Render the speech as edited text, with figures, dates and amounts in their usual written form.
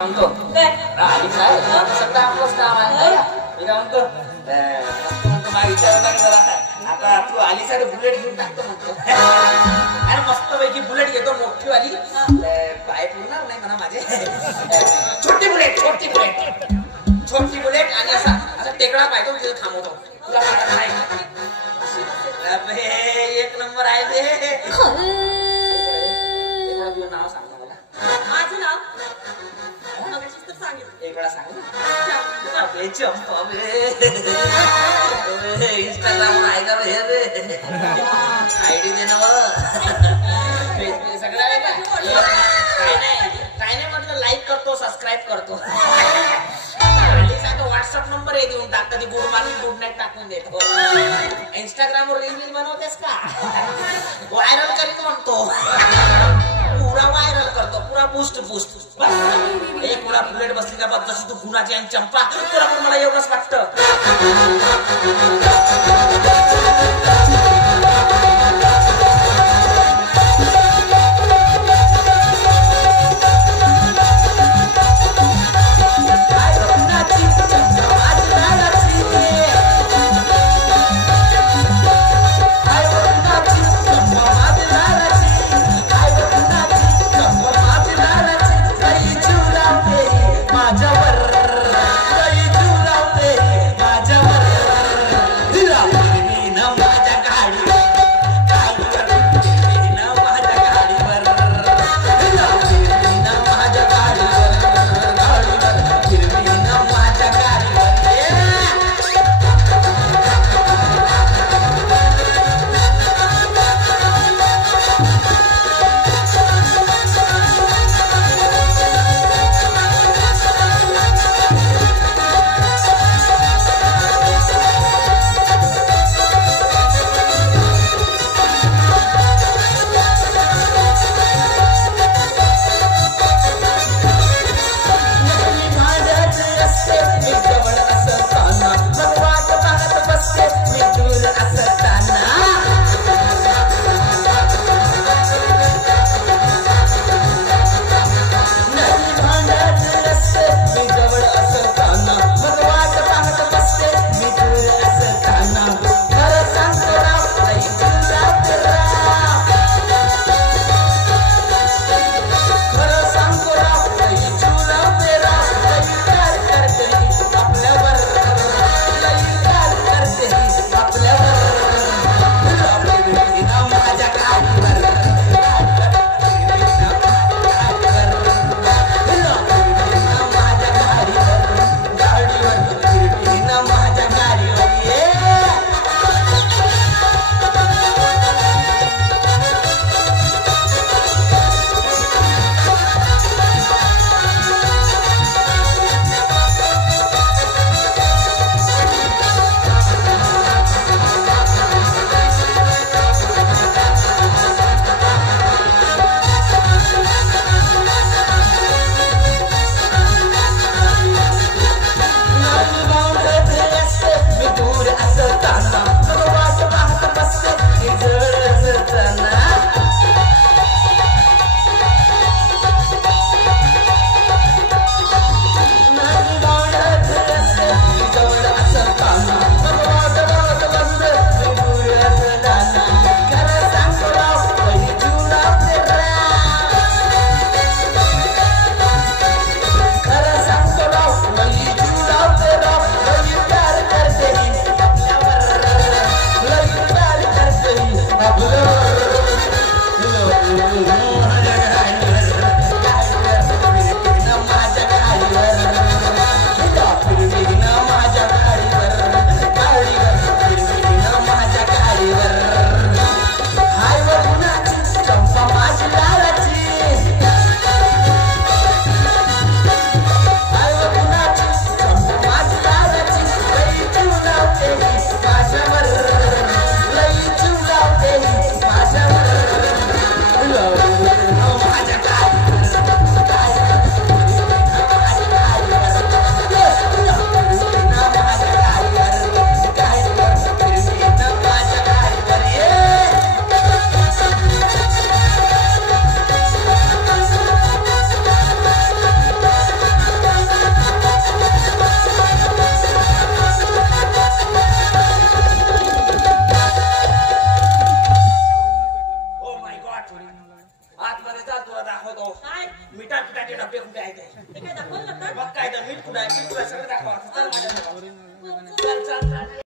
म्हणतो आली साहेब सध्या आपलंच काम आहे. मी काय म्हणतो माझा विचार करा आता तू आली साहेब बुलेट घेऊन टाकतो म्हणतो. अरे मस्त पैकी बुलेट घेतो मोठी वाली पाय पुरणार नाही म्हणा माझे. छोटी बुलेट आणि असा टेकडा पाहिजे तिथे थांबवतो तुला नाही. एक नंबर आहे ते. नाव सांग मला. माझं नाव एक वेळा सांग. इंस्टाग्राम आहे का आयडी दे ना सगळ्या काय नाही म्हटलं लाईक करतो सबस्क्राईब करतो. व्हॉट्सअप नंबर हे देऊन टाक कधी गुड मॉर्निंग गुड नाईट टाकून देतो. इंस्टाग्राम वर रील बनवतेस का व्हायरल करीत म्हणतो पुरा व्हायरल करतो पुरा बूस्ट एक मुला बुलेट बसली का बघ जशी तू गुणाची आणि चंपा तुला पण मला एवढंच वाटतं. माझ्या आतमध्ये चाल तुला दाखवतो काय मिठा पिठाचे डबे कुठे आहेत ते काय दाखवलं का मग काय तर मीठ कुठे आहे पीठ कुठे आहे सगळं दाखवा चल माझ्या